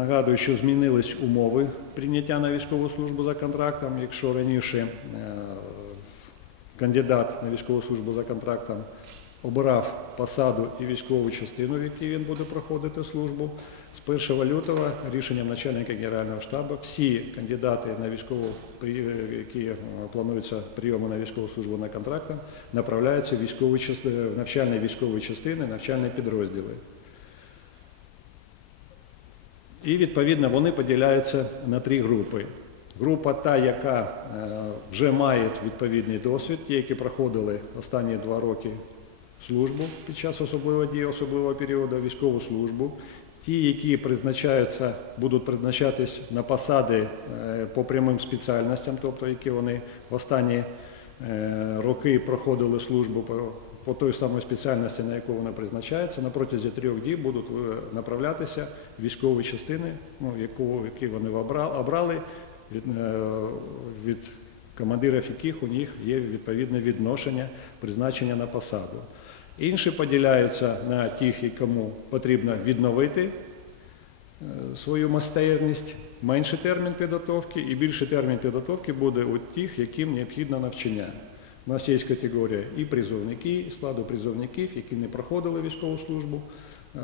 Нагадую, що змінились умови прийняття на військову службу за контрактом. Якщо раніше е, кандидат на військову службу за контрактом обирав посаду і військову частину, в якій він буде проходити службу, з 1 лютого рішенням начальника Генерального штабу всі кандидати на військову, які е, плануються прийоми на військову службу на контрактом, направляються в навчальні військові частини, навчальні підрозділи. І відповідно вони поділяються на три групи. Група та, яка е, вже має відповідний досвід, ті, які проходили останні два роки службу під час особливої дії, особливого періоду, військову службу. Ті, які призначаються, будуть призначатись на посади е, по прямим спеціальностям, тобто які вони в останні е, роки проходили службу по, по той самій спеціальності, на яку вони призначаються, на протязі трьох діб будуть е, направлятися військові частини, ну, яку, які вони обрали, від, е, від командирів яких у них є відповідне відношення призначення на посаду. Інші поділяються на тих, кому потрібно відновити е, свою майстерність, менший термін підготовки і більший термін підготовки буде у тих, яким необхідно навчання. У нас є категорія і призовники, і складу призовників, які не проходили військову службу, е,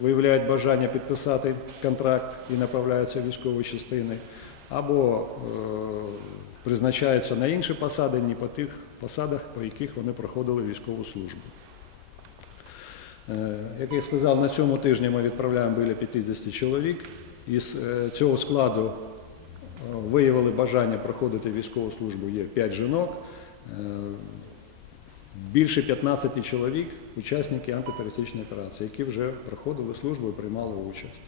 виявляють бажання підписати контракт і направляються в військові частини, або е, призначаються на інші посади, не по тих посадах, по яких вони проходили військову службу. Е, Як я сказав, на цьому тижні ми відправляємо біля 50 чоловік. Із цього складу виявили бажання проходити військову службу є 5 жінок. Більше 15 чоловік учасники антитерористичної операції, які вже проходили службу і приймали участь.